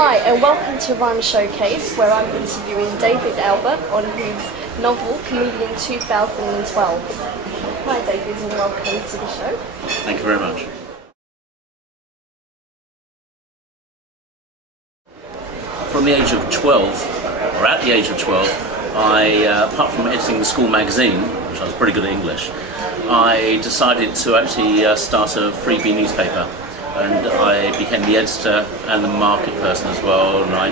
Hi and welcome to RIME Showcase, where I'm interviewing David Albert on his novel Chameleon 2012. Hi David and welcome to the show. Thank you very much. From the age of 12, or at the age of 12, I, apart from editing the school magazine, which I was pretty good at English, I decided to actually start a freebie newspaper. And I became the editor and the market person as well, and I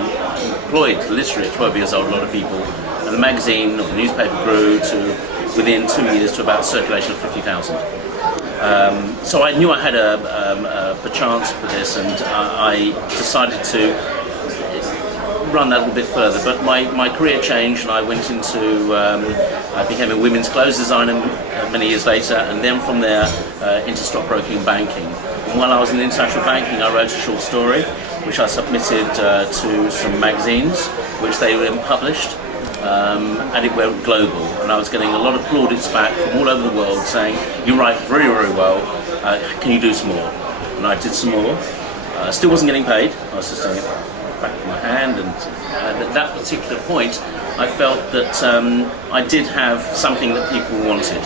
employed literally at 12 years old a lot of people, and the magazine or the newspaper grew to within 2 years to about a circulation of 50,000. So I knew I had a chance for this, and I decided to run that a little bit further, but my career changed and I went into, I became a women's clothes designer many years later, and then from there into stockbroking and banking. And while I was in international banking, I wrote a short story which I submitted to some magazines, which they then published, and it went global, and I was getting a lot of plaudits back from all over the world saying, "You write very, very well, can you do some more?" And I did some more. Still wasn't getting paid, I was just doing it back of my hand, and at that particular point I felt that I did have something that people wanted,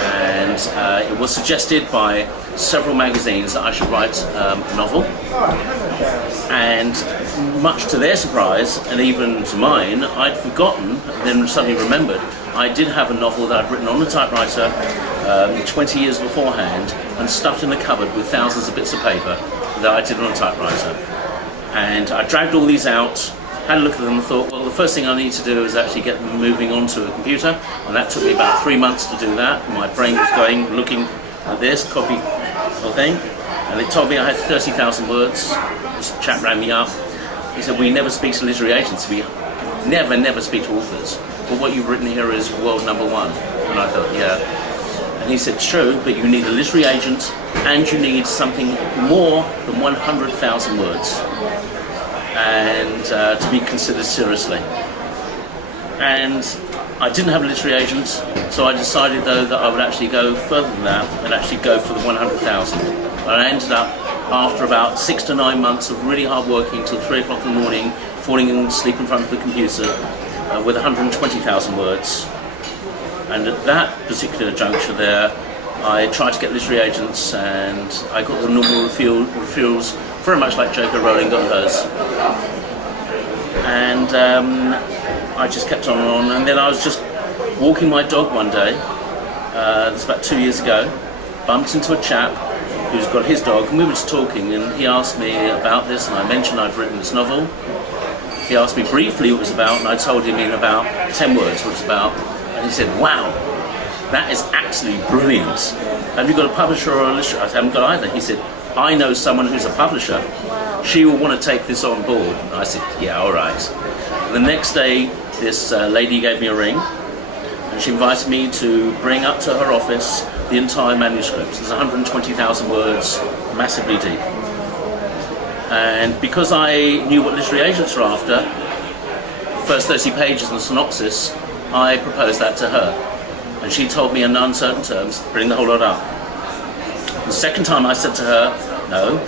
and it was suggested by several magazines that I should write a novel, and much to their surprise and even to mine, I'd forgotten, then suddenly remembered I did have a novel that I'd written on a typewriter 20 years beforehand and stuffed in a cupboard with thousands of bits of paper that I did on a typewriter. And I dragged all these out, had a look at them and thought, well, the first thing I need to do is actually get them moving onto a computer, and that took me about 3 months to do that. My brain was going, looking at this, copy of thing, and it told me I had 30,000 words. This chap rang me up. He said, "We never speak to literary agents, we never speak to authors, but what you've written here is world #1. And I thought, yeah. And he said, "True, but you need a literary agent and you need something more than 100,000 words and to be considered seriously." And I didn't have a literary agent, so I decided though that I would actually go further than that and actually go for the 100,000. And I ended up, after about 6 to 9 months of really hard working till 3 o'clock in the morning, falling asleep in front of the computer with 120,000 words. And at that particular juncture there, I tried to get literary agents, and I got the normal refusals, very much like J.K. Rowling got hers. And I just kept on, and then I was just walking my dog one day, this about 2 years ago, bumped into a chap who's got his dog, and we were just talking, and he asked me about this, and I mentioned I'd written this novel. He asked me briefly what it was about, and I told him in about 10 words what it was about. And he said, "Wow, that is absolutely brilliant. Have you got a publisher or a illustrator?" I haven't got either. He said, "I know someone who's a publisher. She will want to take this on board." And I said, "Yeah, all right." And the next day, this lady gave me a ring, and she invited me to bring up to her office the entire manuscript. There's 120,000 words, massively deep. And because I knew what literary agents were after, the first 30 pages and the synopsis, I proposed that to her, and she told me in uncertain terms, bring the whole lot up. The second time I said to her, "No,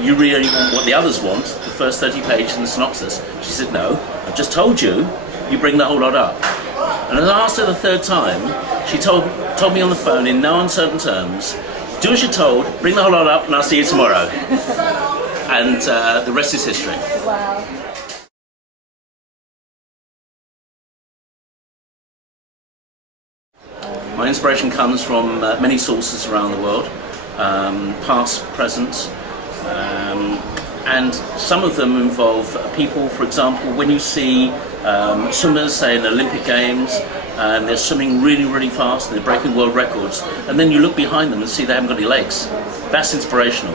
you really want what the others want, the first 30 pages and the synopsis." She said, "No, I've just told you, you bring the whole lot up." And as I asked her the third time, she told me on the phone in no uncertain terms, "Do as you're told, bring the whole lot up, and I'll see you tomorrow." And the rest is history. Wow. My inspiration comes from many sources around the world, past, present, and some of them involve people. For example, when you see swimmers, say in Olympic Games, and they're swimming really, really fast and they're breaking world records, and then you look behind them and see they haven't got any legs. That's inspirational.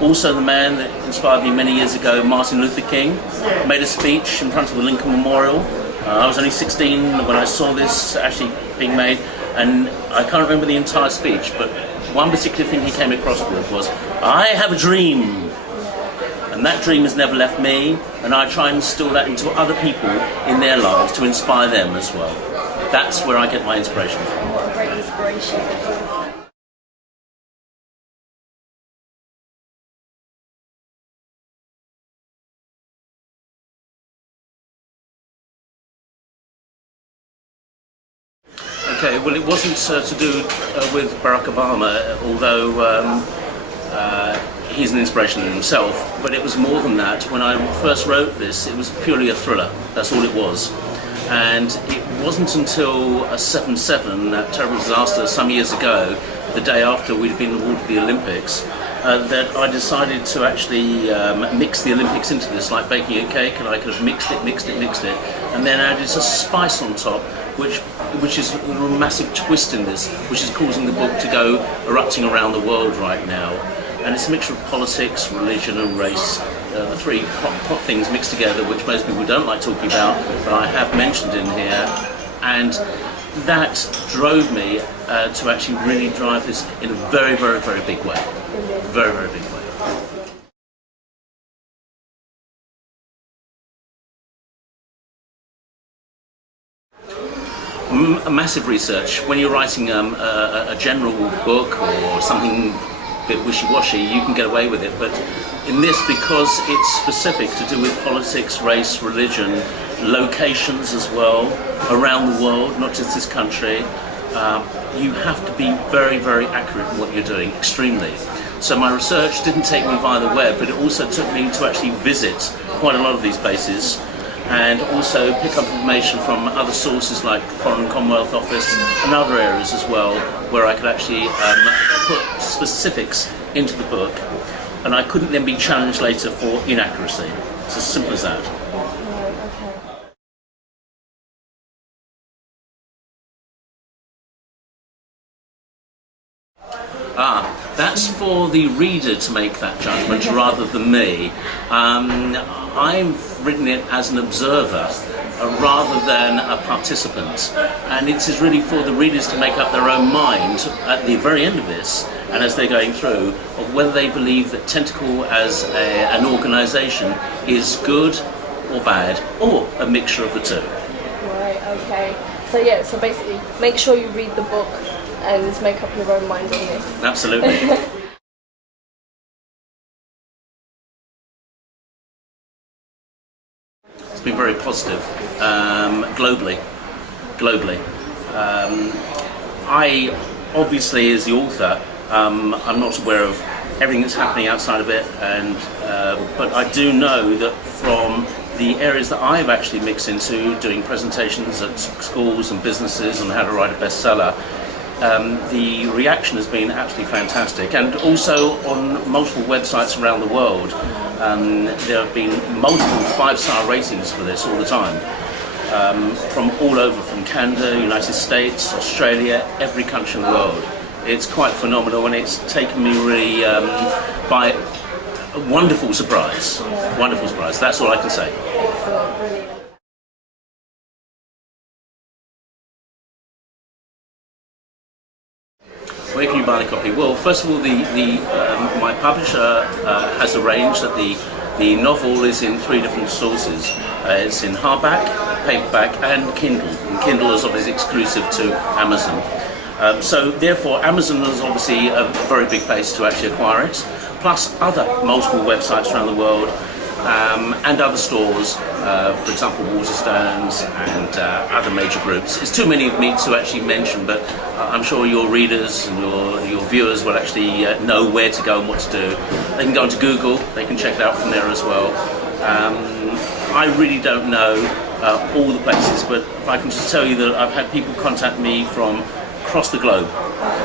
Also, the man that inspired me many years ago, Martin Luther King, made a speech in front of the Lincoln Memorial. I was only 16 when I saw this actually being made, and I can't remember the entire speech, but one particular thing he came across with was, "I have a dream." And that dream has never left me, and I try and instill that into other people in their lives to inspire them as well. That's where I get my inspiration from. What a great inspiration. Okay, well, it wasn't to do with Barack Obama, although he's an inspiration in himself, but it was more than that. When I first wrote this, it was purely a thriller. That's all it was. And it wasn't until 7/7, that terrible disaster some years ago, the day after we'd been awarded the Olympics, that I decided to actually mix the Olympics into this, like baking a cake, and I could have mixed it, and then added a spice on top, which is a massive twist in this, which is causing the book to go erupting around the world right now. And it's a mixture of politics, religion and race, the three hot things mixed together, which most people don't like talking about, but I have mentioned in here. And that drove me to actually really drive this in a very, very, very big way. Very, very big way. A massive research. When you're writing a general book or something a bit wishy-washy, you can get away with it. But in this, because it's specific to do with politics, race, religion, locations as well, around the world, not just this country, you have to be very, very accurate in what you're doing, extremely. So my research didn't take me via the web, but it also took me to actually visit quite a lot of these places, and also pick up information from other sources like Foreign Commonwealth Office and other areas as well, where I could actually put specifics into the book, and I couldn't then be challenged later for inaccuracy. It's as simple as that. That's for the reader to make that judgment rather than me. I've written it as an observer rather than a participant, and it is really for the readers to make up their own mind at the very end of this, and as they're going through, of whether they believe that Tentacle as an organisation is good or bad, or a mixture of the two. Right, okay. So yeah, so basically make sure you read the book and make up your own mind on this. Absolutely. It's been very positive, globally. I, obviously, as the author, I'm not aware of everything that's happening outside of it, and but I do know that from the areas that I've actually mixed into, doing presentations at schools and businesses on how to write a bestseller, the reaction has been absolutely fantastic, and also on multiple websites around the world. There have been multiple 5-star ratings for this all the time, from all over, from Canada, United States, Australia, every country in the world. It's quite phenomenal, and it's taken me really by a wonderful surprise. Wonderful surprise, that's all I can say. Excellent, brilliant. Where can you buy the copy? Well, first of all, my publisher has arranged that the novel is in 3 different sources. It's in hardback, paperback, and Kindle. And Kindle is obviously exclusive to Amazon. So therefore, Amazon is obviously a very big place to actually acquire it, plus other multiple websites around the world, and other stores, for example Waterstones and other major groups. It's too many of me to actually mention, but I'm sure your readers and your viewers will actually know where to go and what to do. They can go into Google, they can check it out from there as well. I really don't know all the places, but if I can just tell you that I've had people contact me from across the globe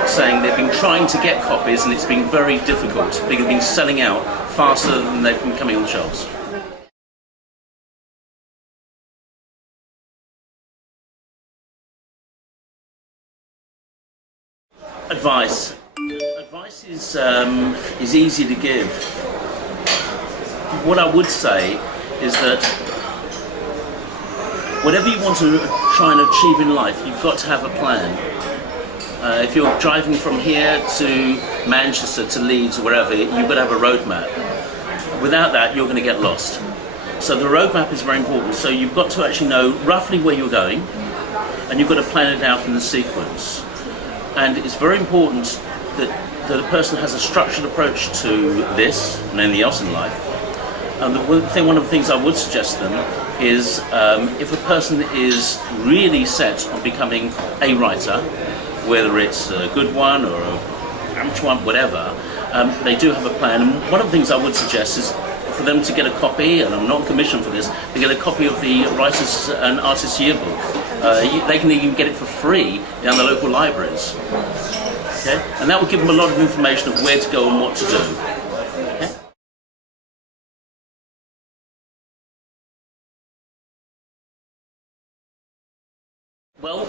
saying they've been trying to get copies and it's been very difficult. They've been selling out faster than they've been coming on the shelves. Advice. Advice is easy to give. What I would say is that whatever you want to try and achieve in life, you've got to have a plan. If you're driving from here to Manchester to Leeds or wherever, you've got to have a roadmap. Without that, you're going to get lost. So the roadmap is very important. So you've got to actually know roughly where you're going, and you've got to plan it out in the sequence. And it's very important that a person has a structured approach to this and anything else in life, And one of the things I would suggest them is if a person is really set on becoming a writer, whether it's a good one or an amateur one, whatever, they do have a plan. And one of the things I would suggest is for them to get a copy, and I'm not commissioned for this, to get a copy of the Writers and Artists Yearbook. They can even get it for free down the local libraries. Okay? And that will give them a lot of information of where to go and what to do. Okay? Well,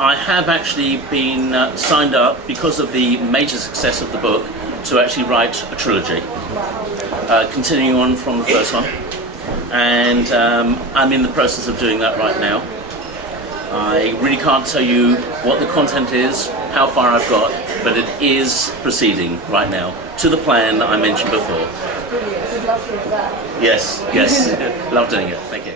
I have actually been signed up because of the major success of the book to actually write a trilogy, continuing on from the first one, and I'm in the process of doing that right now. I really can't tell you what the content is, how far I've got, but it is proceeding right now to the plan that I mentioned before. Brilliant. Good luck with that. Yes, yes, love doing it. Thank you.